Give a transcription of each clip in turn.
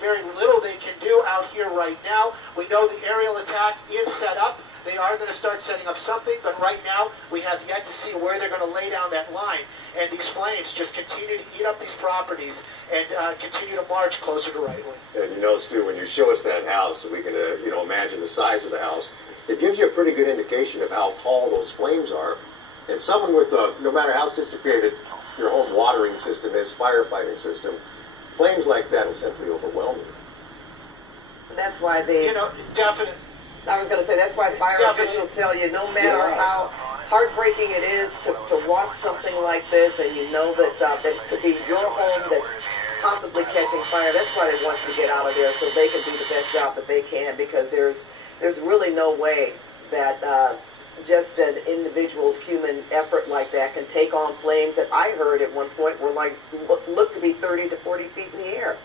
very little they can do out here right now. We know the aerial attack is set up. They are going to start setting up something, but right now we have yet to see where they're going to lay down that line. And these flames just continue to eat up these properties and continue to march closer to Wrightwood. And you know, Stu, when you show us that house, so we can imagine the size of the house, it gives you a pretty good indication of how tall those flames are. And someone with, no matter how sophisticated your home watering system is, firefighting system, flames like that will simply overwhelm you. That's why they... Definitely. I was going to say, that's why fire officials tell you, no matter how heartbreaking it is to watch something like this, and you know that that could be your home that's possibly catching fire, that's why they want you to get out of there so they can do the best job that they can, because there's really no way that just an individual human effort like that can take on flames that I heard at one point were like, looked to be 30 to 40 feet in the air.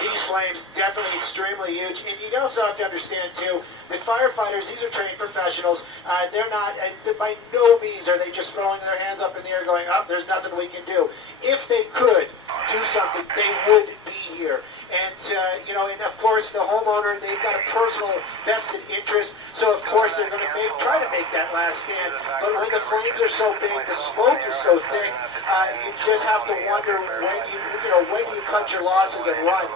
These flames definitely extremely huge, and you also have to understand too that firefighters, these are trained professionals. They're not, by no means are they just throwing their hands up in the air going, "Oh, there's nothing we can do." If they could do something, they would be here. And and of course the homeowner, they've got a personal vested interest, so of course they're going to try to make that last stand. But when the flames are so big, the smoke is so thick, you just have to wonder when do you cut your losses and run.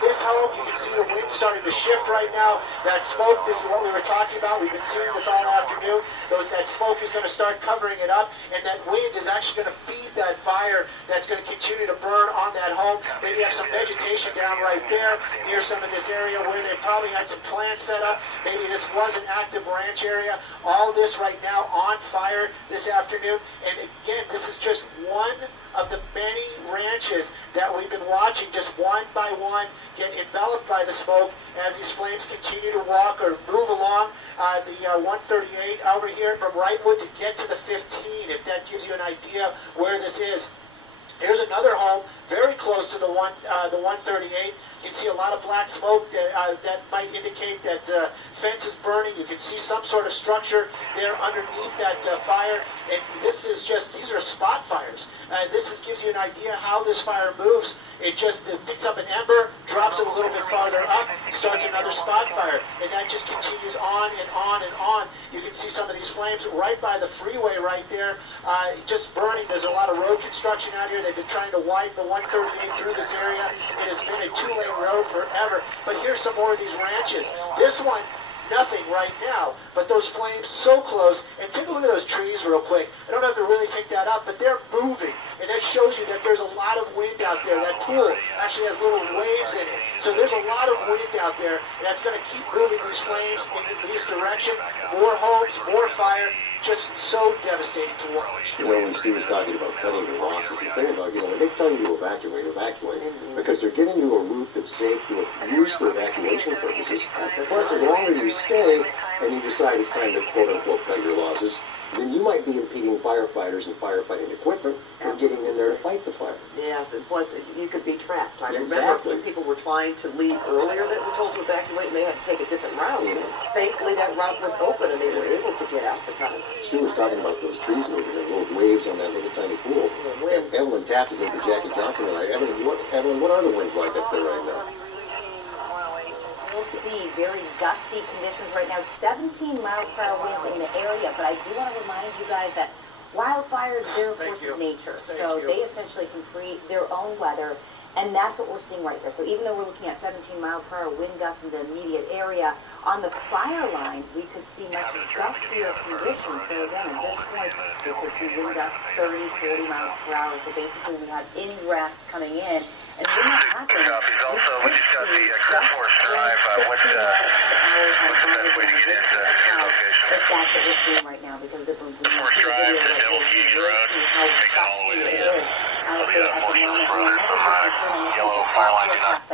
This home, you can see the wind starting to shift right now. That smoke, this is what we were talking about. We've been seeing this all afternoon. That smoke is going to start covering it up, and that wind is actually going to feed that fire that's going to continue to burn on that home. Maybe have some vegetation down right there near some of this area where they probably had some plants set up. Maybe this was an active ranch area. All this right now on fire this afternoon. And again, this is just one of the many ranches that we've been watching, just one by one, get enveloped by the smoke as these flames continue to walk or move along the 138 over here from Wrightwood to get to the 15, if that gives you an idea where this is. Here's another home very close to the 138. You can see a lot of black smoke that might indicate that the fence is burning. You can see some sort of structure there underneath that fire. And this is just, these are spot fires. This gives you an idea how this fire moves. It just picks up an ember, drops it a little bit farther up, starts another spot fire. And that just continues on and on and on. You can see some of these flames right by the freeway right there, just burning. There's a lot of road construction out here. They've been trying to widen the 138 through this area. It has been a two-lane road forever. But here's some more of these ranches. This one, nothing right now, but those flames so close. And take a look at those trees real quick. I don't have to really pick that up, but they're moving. And that shows you that there's a lot of wind out there. That pool actually has little waves in it. So there's a lot of wind out there, and that's going to keep moving these flames in this direction. More homes, more fire. Just so devastating to watch. When Steve was talking about cutting your losses, the thing about, when they tell you to evacuate, because they're giving you a route that's safe to use for evacuation purposes. Plus, the longer you stay and you decide it's time to quote-unquote cut your losses, then you might be impeding firefighters and firefighting equipment from getting in there to fight the fire. Yes, and plus you could be trapped. I remember some people were trying to leave earlier that were told to evacuate, and they had to take a different route. Thankfully, that route was open, and they were able to get out the time. Stu was talking about those trees moving, and little waves on that little tiny pool. Evelyn tapped us into Jackie Johnson and I. Evelyn, what are the winds like up there right now? We'll see very gusty conditions right now, 17-mile-per-hour winds in the area, but I do want to remind you guys that wildfires, they're a force of nature, so they essentially can create their own weather, and that's what we're seeing right there. So even though we're looking at 17-mile-per-hour wind gusts in the immediate area, on the fire lines, we could see much gustier conditions. So again, at this point, we could see wind gusts 30, 40 miles per hour. So basically, we have in-drafts coming in. And when that happens, we just got the Cross Force Drive. What's the best way to get into your location? But that's what we're seeing right now, because if we see Force the Drive video, to Devil Keys Road, take that all the way to the end. out there at the moment, Yellow fire line, do not